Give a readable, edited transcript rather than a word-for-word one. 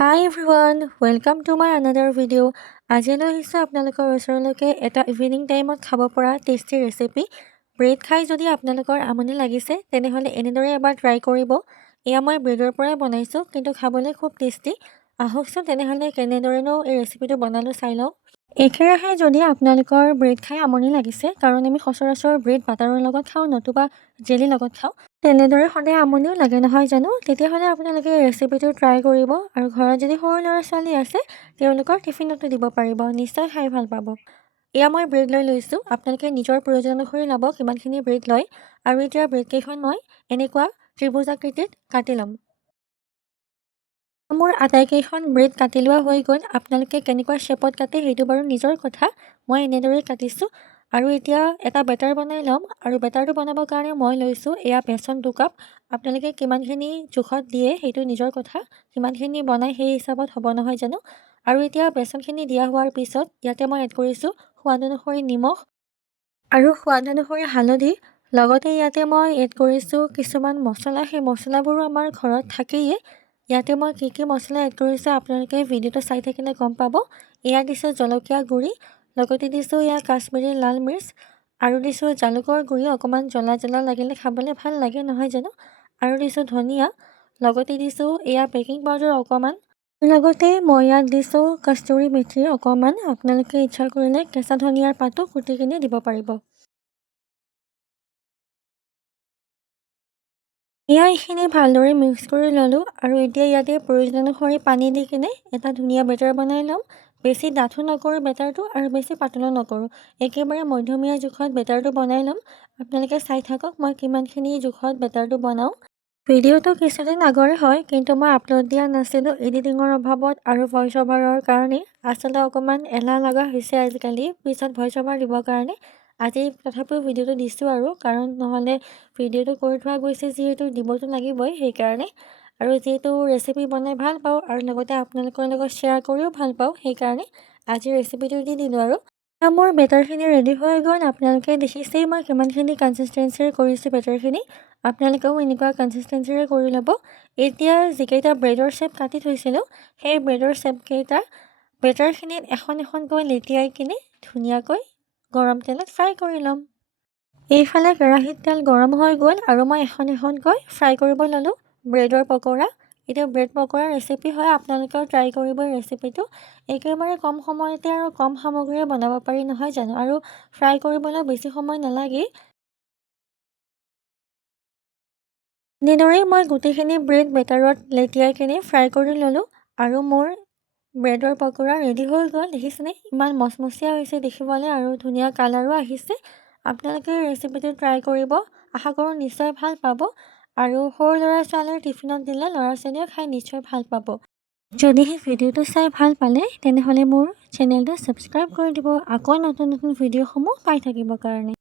Hi everyone, welcome to my another video. আজি লৈ আহিছোঁ আপোনালোকৰ ওচৰলৈকে এটা ইভিনিং টাইমত খাব পৰা টেষ্টি ৰেচিপি। ব্ৰেড খাই যদি আপোনালোকৰ আমনি লাগিছে তেনেহ'লে এনেদৰে এবাৰ ট্ৰাই কৰিব। এয়া মই ব্ৰেডৰ পৰাই বনাইছোঁ কিন্তু খাবলৈ খুব টেষ্টি। আহকচোন তেনেহ'লে কেনেদৰেনো এই ৰেচিপিটো বনালোঁ চাই লওঁ। একেৰাহে যদি আপোনালোকৰ ব্ৰেড খাই আমনি লাগিছে, কাৰণ আমি সচৰাচৰ ব্ৰেড বাটাৰৰ লগত খাওঁ নতুবা জেলিৰ লগত খাওঁ, তেনেদৰে সদায় আমনিও লাগে নহয় জানো, তেতিয়াহ'লে আপোনালোকে ৰেচিপিটো ট্ৰাই কৰিব আৰু ঘৰত যদি সৰু ল'ৰা ছোৱালী আছে তেওঁলোকৰ টিফিনতো দিব পাৰিব, নিশ্চয় খাই ভাল পাব। এয়া মই ব্ৰেড লৈ লৈছোঁ, আপোনালোকে নিজৰ প্ৰয়োজন অনুসৰি ল'ব কিমানখিনি ব্ৰেড লয়। আৰু এতিয়া ব্ৰেডকেইখন মই এনেকুৱা ত্ৰিভুজাকৃতিত কাটি ল'ম। মোৰ আটাইকেইখন ব্ৰেড কাটি লোৱা হৈ গ'ল। আপোনালোকে কেনেকুৱা শ্বেপত কাটে সেইটো বাৰু নিজৰ কথা, মই এনেদৰেই কাটিছোঁ। আৰু এতিয়া এটা বেটাৰ বনাই ল'ম। আৰু বেটাৰটো বনাবৰ কাৰণে মই লৈছোঁ এয়া বেচন 2 কাপ। আপোনালোকে কিমানখিনি জোখত দিয়ে সেইটো নিজৰ কথা, কিমানখিনি বনাই সেই হিচাপত হ'ব নহয় জানো। আৰু এতিয়া বেচনখিনি দিয়া হোৱাৰ পিছত ইয়াতে মই এড কৰিছোঁ সোৱাদ অনুসৰি নিমখ আৰু সোৱাদ অনুসৰি হালধি। লগতে ইয়াতে মই এড কৰিছোঁ কিছুমান মছলা, সেই মছলাবোৰো আমাৰ ঘৰত থাকেই। ইয়াতে মই কি মছলা এড কৰিছোঁ আপোনালোকে ভিডিঅ'টো চাই থাকিলে গম পাব। এয়া দিছোঁ জলকীয়া গুড়ি, লগতে দিছোঁ এয়া কাশ্মীৰী লাল মিৰ্চ, আৰু দিছোঁ জালুকৰ গুড়ি, অকণমান জ্বলা জ্বলা লাগিলে খাবলৈ ভাল লাগে নহয় জানো। আৰু দিছোঁ ধনিয়া, লগতে দিছোঁ এয়া বেকিং পাউডাৰ অকণমান, লগতে মই ইয়াত দিছোঁ কষ্টুৰি মেথি অকণমান। আপোনালোকে ইচ্ছা কৰিলে কেঁচা ধনিয়াৰ পাতো কুটি কিনে দিব পাৰিব। এয়া এইখিনি ভালদৰে মিক্স কৰি ল'লোঁ আৰু এতিয়া ইয়াতে প্ৰয়োজন অনুসৰি পানী দি কিনে এটা ধুনীয়া বেটাৰ বনাই ল'ম। বেছি ডাঠো নকৰোঁ বেটাৰটো আৰু বেছি পাতলো নকৰোঁ, একেবাৰে মধ্যমীয়া জোখত বেটাৰটো বনাই ল'ম। আপোনালোকে চাই থাকক মই কিমানখিনি জোখত বেটাৰটো বনাওঁ। ভিডিঅ'টো কিছুদিন আগৰে হয়, কিন্তু মই আপলোড দিয়া নাছিলোঁ এডিটিঙৰ অভাৱত আৰু ভইচ অভাৰৰ কাৰণে। আচলতে অকণমান এলাহ লগা হৈছে আজিকালি পিছত ভইচ অভাৰ দিবৰ কাৰণে। আজি তথাপিও ভিডিঅ'টো দিছোঁ আৰু, কাৰণ নহ'লে ভিডিঅ'টো কৰি থোৱা গৈছে যিহেতু দিবতো লাগিবই সেইকাৰণে। আৰু যিহেতু ৰেচিপি বনাই ভাল পাওঁ আৰু লগতে আপোনালোকৰ লগত শ্বেয়াৰ কৰিও ভাল পাওঁ, সেইকাৰণে আজি ৰেচিপিটো দি দিলোঁ আৰু। মোৰ বেটাৰখিনি ৰেডি হৈ গ'ল। আপোনালোকে দেখিছেই মই কিমানখিনি কনচিষ্টেঞ্চিৰে কৰিছোঁ বেটাৰখিনি। আপোনালোকেও এনেকুৱা কনচিষ্টেঞ্চিৰে কৰি ল'ব। এতিয়া যিকেইটা ব্ৰেডৰ শ্বেপ কাটি থৈছিলোঁ সেই ব্ৰেডৰ শ্বেপকেইটা বেটাৰখিনিত এখন এখনকৈ লেটিয়াই কিনে ধুনীয়াকৈ গৰম তেলত ফ্ৰাই কৰি ল'ম। এইফালে কেৰাহীত তেল গৰম হৈ গ'ল আৰু মই এখন এখনকৈ ফ্ৰাই কৰিব ল'লোঁ ব্ৰেডৰ পকৰা। এতিয়া ব্ৰেড পকৰা ৰেচিপি হয়, আপোনালোকেও ট্ৰাই কৰিব ৰেচিপিটো। একেবাৰে কম সময়তে আৰু কম সামগ্ৰীৰে বনাব পাৰি নহয় জানো, আৰু ফ্ৰাই কৰিবলৈ বেছি সময় নালাগেই। এনেদৰেই মই গোটেইখিনি ব্ৰেড বেটাৰত লেটিয়াই কিনে ফ্ৰাই কৰি ল'লোঁ আৰু মোৰ ব্ৰেডৰ পকৰা ৰেডি হৈ গ'ল। দেখিছেনে ইমান মচমচীয়া হৈছে দেখিবলৈ আৰু ধুনীয়া কালাৰো আহিছে। আপোনালোকে ৰেচিপিটো ট্ৰাই কৰিব, আশা কৰোঁ নিশ্চয় ভাল পাব। আৰু সৰু ল'ৰা ছোৱালীৰ টিফিনত দিলে ল'ৰা ছোৱালীয়েও খাই নিশ্চয় ভাল পাব। যদিহে ভিডিঅ'টো চাই ভাল পালে তেনেহ'লে মোৰ চেনেলটো ছাবস্ক্ৰাইব কৰি দিব, আকৌ নতুন নতুন ভিডিঅ'সমূহ পাই থাকিবৰ কাৰণে।